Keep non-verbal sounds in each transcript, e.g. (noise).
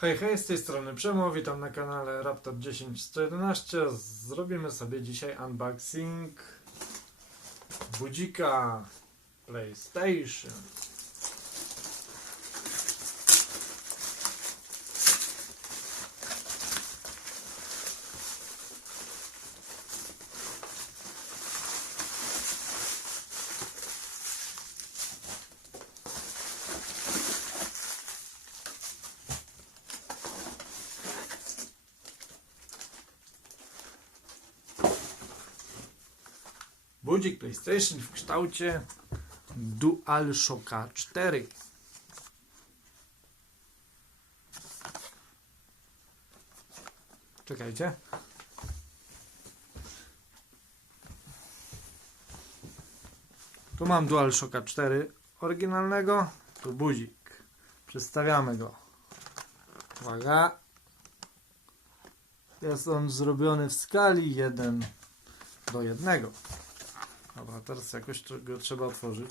Hej, hej, z tej strony Przemo, witam na kanale Raptor 10111. Zrobimy sobie dzisiaj unboxing budzika PlayStation. Budzik PlayStation w kształcie DualShocka 4. Czekajcie. Tu mam DualShocka 4 oryginalnego, tu budzik. Przedstawiamy go. Uwaga. Jest on zrobiony w skali 1 do 1. Dobra, teraz jakoś go trzeba otworzyć.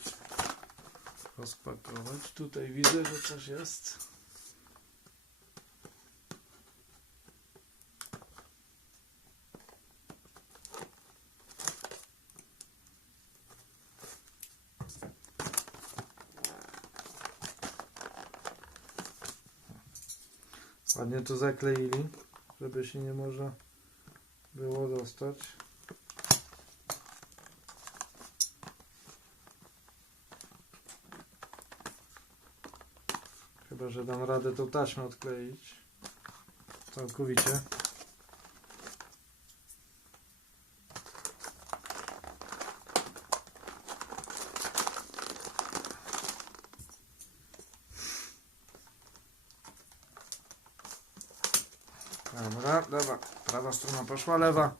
Rozpakować. Tutaj widzę, że coś jest. Ładnie to zakleili, żeby się nie można było dostać. Chyba, że dam radę tą taśmę odkleić. Całkowicie. Dobra, dobra. Prawa strona poszła, lewa.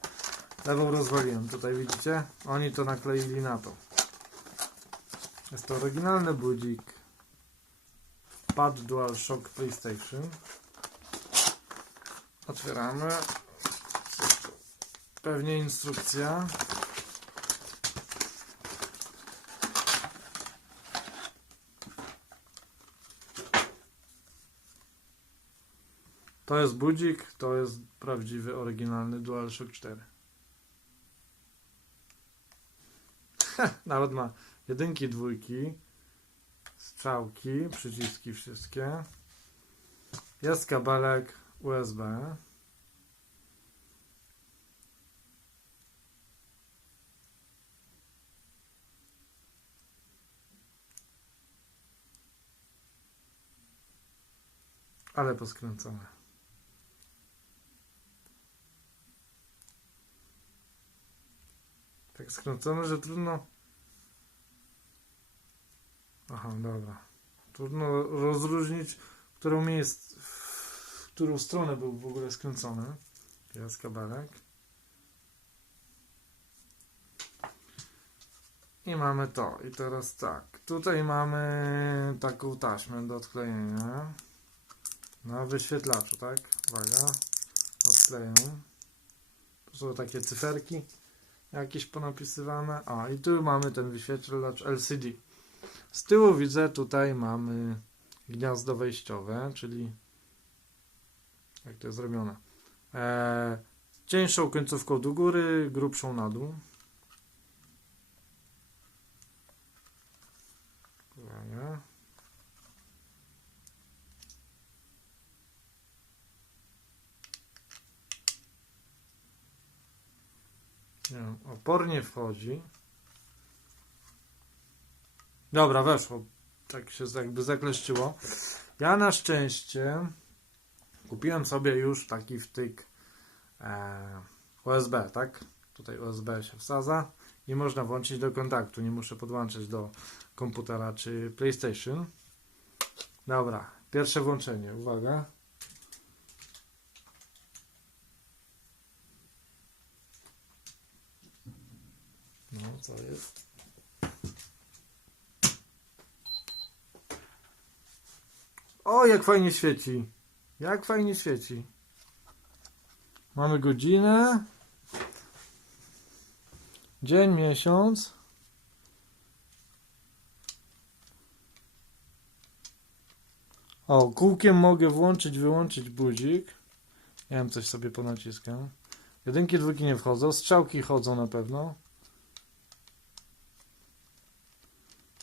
Lewą rozwaliłem. Tutaj widzicie? Oni to nakleili na to. Jest to oryginalny budzik. Pad DualShock PlayStation. Otwieramy. Pewnie instrukcja. To jest budzik, to jest prawdziwy, oryginalny DualShock 4. (laughs) Nawet ma jedynki, dwójki, strzałki, przyciski wszystkie. Jest kabelek USB. Ale poskręcone. Tak skręcone, że trudno. Aha, dobra. Trudno rozróżnić, którą miejsc, w którą stronę był w ogóle skręcony. Kabelek. I mamy to. I teraz tak. Tutaj mamy taką taśmę do odklejenia. Na wyświetlaczu, tak? Uwaga. Odkleję. Tu są takie cyferki jakieś ponapisywane. A i tu mamy ten wyświetlacz LCD. Z tyłu widzę tutaj mamy gniazdo wejściowe, czyli jak to jest zrobione. E, cieńszą końcówką do góry, grubszą na dół. Uwaga. Opornie wchodzi. Dobra, weszło. Tak się jakby zakleszczyło. Ja na szczęście kupiłem sobie już taki wtyk e, USB, tak? Tutaj USB się wsadza i można włączyć do kontaktu. Nie muszę podłączyć do komputera czy PlayStation. Dobra, pierwsze włączenie. Uwaga. No, co jest? O, jak fajnie świeci. Jak fajnie świeci. Mamy godzinę. Dzień, miesiąc. O, kółkiem mogę włączyć, wyłączyć budzik. Ja wiem, coś sobie ponaciskam. Jedynki, dwójki nie wchodzą. Strzałki chodzą na pewno.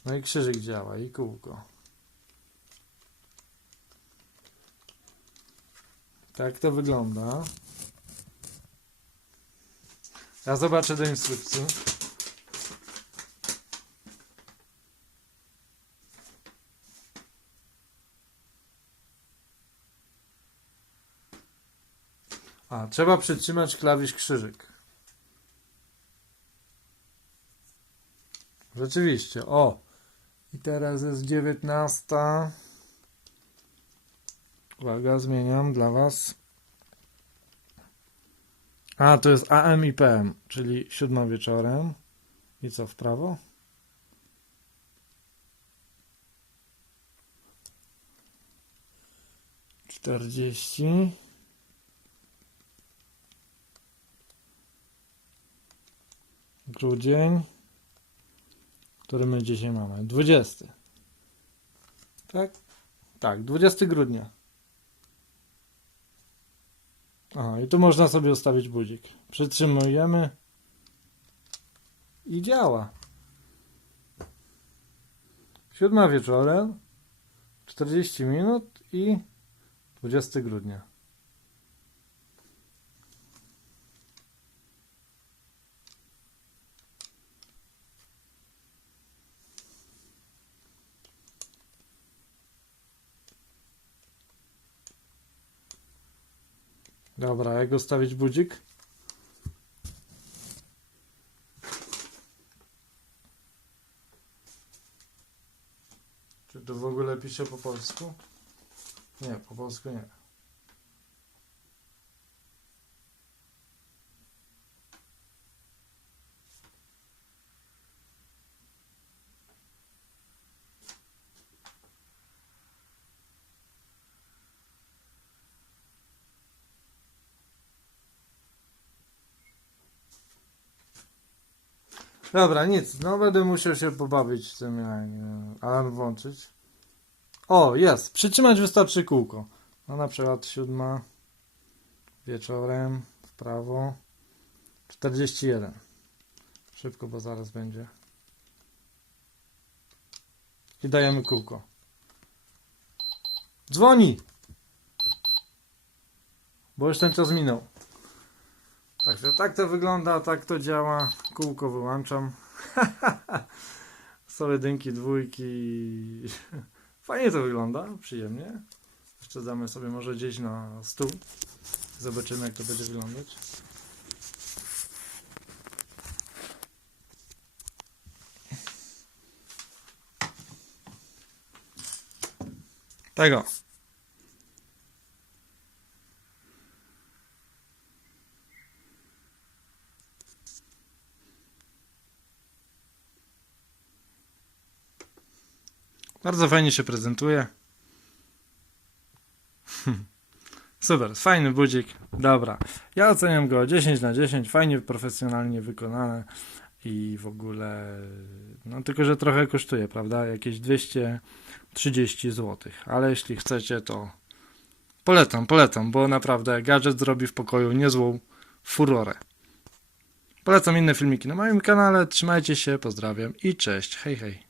No i krzyżyk działa, i kółko. Tak to wygląda. Ja zobaczę do instrukcji. A, trzeba przytrzymać klawisz krzyżyk. Rzeczywiście, o. I teraz jest 19. Uwaga, zmieniam dla Was. A, to jest AM i PM, czyli siódma wieczorem. I co, w prawo? Czterdzieści. Grudzień. Który my dzisiaj mamy? 20. Tak? Tak, 20 grudnia. Aha, i tu można sobie ustawić budzik. Przytrzymujemy i działa. Siódma wieczorem, 40 minut i 20 grudnia. Dobra, jak ustawić budzik? Czy to w ogóle pisze po polsku? Nie, po polsku nie. Dobra, nic. No będę musiał się pobawić z tym, jak alarm włączyć. O, jest. Przytrzymać wystarczy kółko. No na przykład siódma wieczorem w prawo 41. Szybko, bo zaraz będzie. I dajemy kółko. Dzwoni! Bo już ten czas minął. Także tak to wygląda, tak to działa. Kółko wyłączam. (laughs) Są jedynki, dwójki. (laughs) Fajnie to wygląda, przyjemnie. Jeszcze damy sobie może gdzieś na stół. Zobaczymy jak to będzie wyglądać. Tego. Bardzo fajnie się prezentuje. (laughs) Super, fajny budzik. Dobra. Ja oceniam go 10 na 10. Fajnie, profesjonalnie wykonane i w ogóle. No tylko, że trochę kosztuje, prawda? Jakieś 230 zł. Ale jeśli chcecie, to polecam, polecam, bo naprawdę gadżet zrobi w pokoju niezłą furorę. Polecam inne filmiki na moim kanale. Trzymajcie się, pozdrawiam i cześć. Hej, hej.